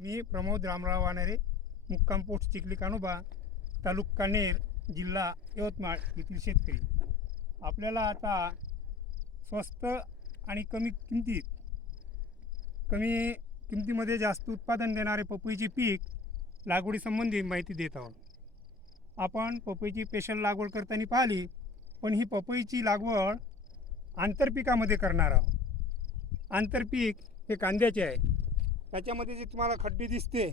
मी प्रमोद रामराव वानेरे, मुक्काम पोस्ट चिखली कानोबा, तालुका नेर, जिल्हा यवतमाळ येथील शेतकरी. आपल्याला आता स्वस्त आणि कमी किमतीमध्ये जास्त उत्पादन देणारे पपईचे पीक लागवडीसंबंधी माहिती देत आहोत. आपण पपईची स्पेशल लागवड करताना पाहिली, पण ही पपईची लागवड आंतरपिकामध्ये करणार आहोत. आंतरपीक हे कांद्याचे आहे. त्याच्यामध्ये जे तुम्हाला खड्डे दिसते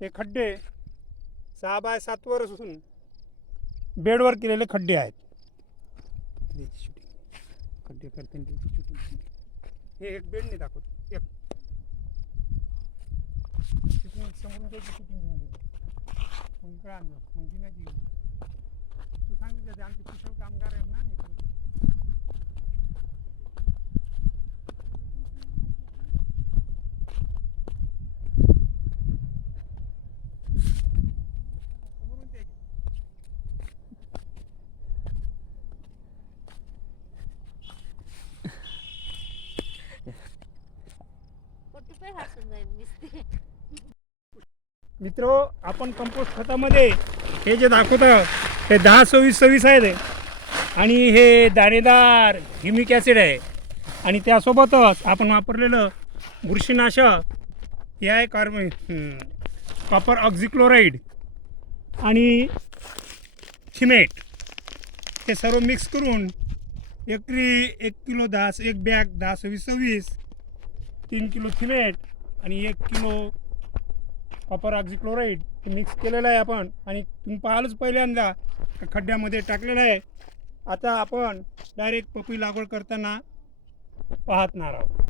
ते खड्डे 6x7 वर असून बेडवर केलेले खड्डे आहेत. खड्डे करताना हे एक बेडने दाखवतो. एक समोरून त्याची शूटिंग घेऊन गेलो मग इकडं आणलं मग दिनाची घेऊन तू सांगितलं ते आमचे कुशल कामगार आहे ना. मित्रो, आपण कंपोस्ट खतामध्ये हे जे दाखवत आहोत हे 10-26-26 आहे आणि हे दाणेदार ह्युमिक ॲसिड आहे. आणि त्यासोबतच आपण वापरलेलं बुरशीनाशक हे आहे कॉपर ऑक्झिक्लोराइड आणि थिमेट. हे सर्व मिक्स करून एकरी 1 किलो 10 एक बॅग 10-26-26 3 किलो थिमेट आणि 1 किलो कॉपर ऑक्झिक्लोराइड हे मिक्स केलेलं आहे आपण. आणि तुम्ही पाहिलंच पहिल्यांदा खड्ड्यामध्ये टाकलेलं आहे. आता आपण डायरेक्ट पपई लागवड करताना पाहणार आहोत.